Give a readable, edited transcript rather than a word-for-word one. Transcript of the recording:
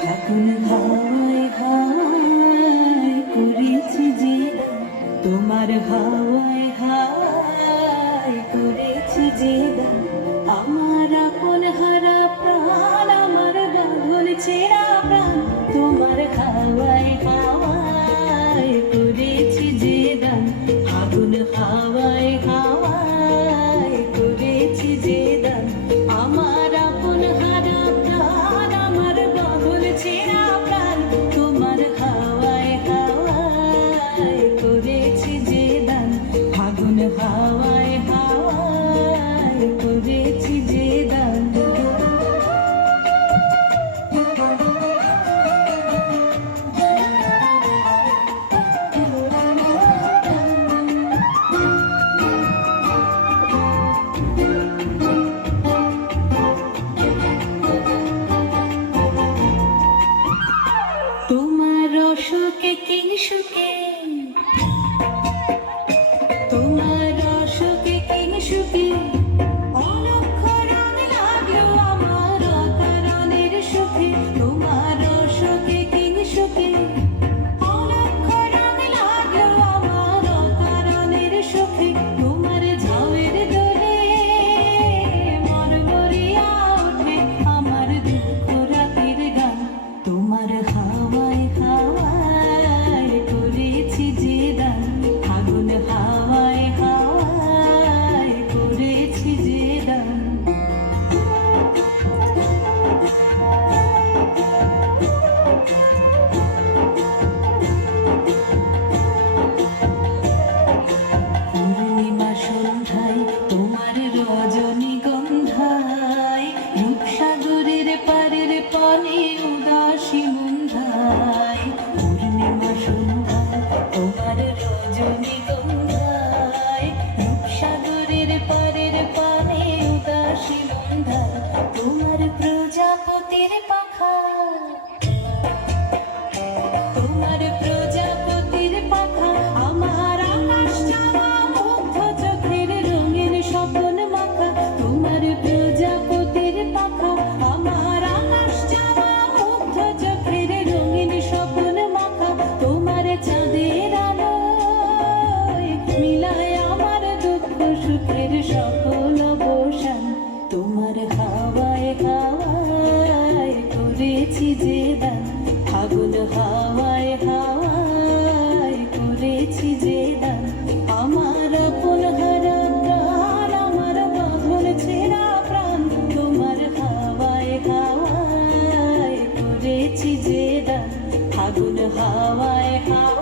ফাগুন হাওয়ায় হাওয়ায় করেছি যে তোমার হাওয়ায় হাওয়ায় করেছি যে আমার আপন হারা প্রাণ আমার বাঁধন ছেঁড়া প্রাণ তোমার হাওয়ায় হাওয়ায় করেছি যে দান ফাগুন হাওয়ায় হাওয়ায় করেছি যে দান আমার আপন হারা প্রাণ আমার বাঁধন ছেঁড়া প্রাণ তোমার হাওয়ায় হাওয়ায় করেছি যে দান ফাগুন হাওয়ায় হাওয়ায় করেছি যে দান তোমার রসকে কিংসুকে তোমার রসকে কিংসুকে অলক্ষ রং লাগলো আমার অকারণের সুখে তোমার রসকে কিংসুকে অলক্ষ রং লাগলো আমার অকারণের সুখে তোমার ঝাউয়ের দোলে মরমরিয়া ওঠে আমার দুঃখ রাতের গান তোমার হাওয়ায় হাওয়ায় করেছি যে দান ফাগুন হাওয়ায় হাওয়ায় করেছি যে দান পূর্ণিমা সন্ধ্যায় তোমার রজনীগন্ধায় রূপসাগরের পারের পানে উদাসী মন্ধায় পূর্ণিমা সন্ধ্যায় তোমার রজনীগন্ধায় রূপসাগরের পারের পানে উদাসী মন্ধায় তোমার প্রজাপতির পাখা তোমার প্রজাপতির পাখা আমার আকাশ চাওয়া মুগ্ধ চোখের রঙিন স্বপ্ন মাখা তোমার প্রজাপতির পাখা আমার আকাশ চাওয়া মুগ্ধ চোখের রঙিন স্বপ্ন মাখা তোমার চাঁদের আলোয় মিলায় আমার দুঃখ সুখের সকল অবসান তোমার হাওয়ায় হাওয়ায় করেছি যে দান ফাগুন হাওয়ায় হাওয়ায় করেছি যে দান আমার আপন হারা প্রাণ আমার বাঁধন ছেঁড়া প্রাণ তোমার হাওয়ায় হাওয়ায় করেছি যে দান ফাগুন হাওয়ায় হাওয়ায়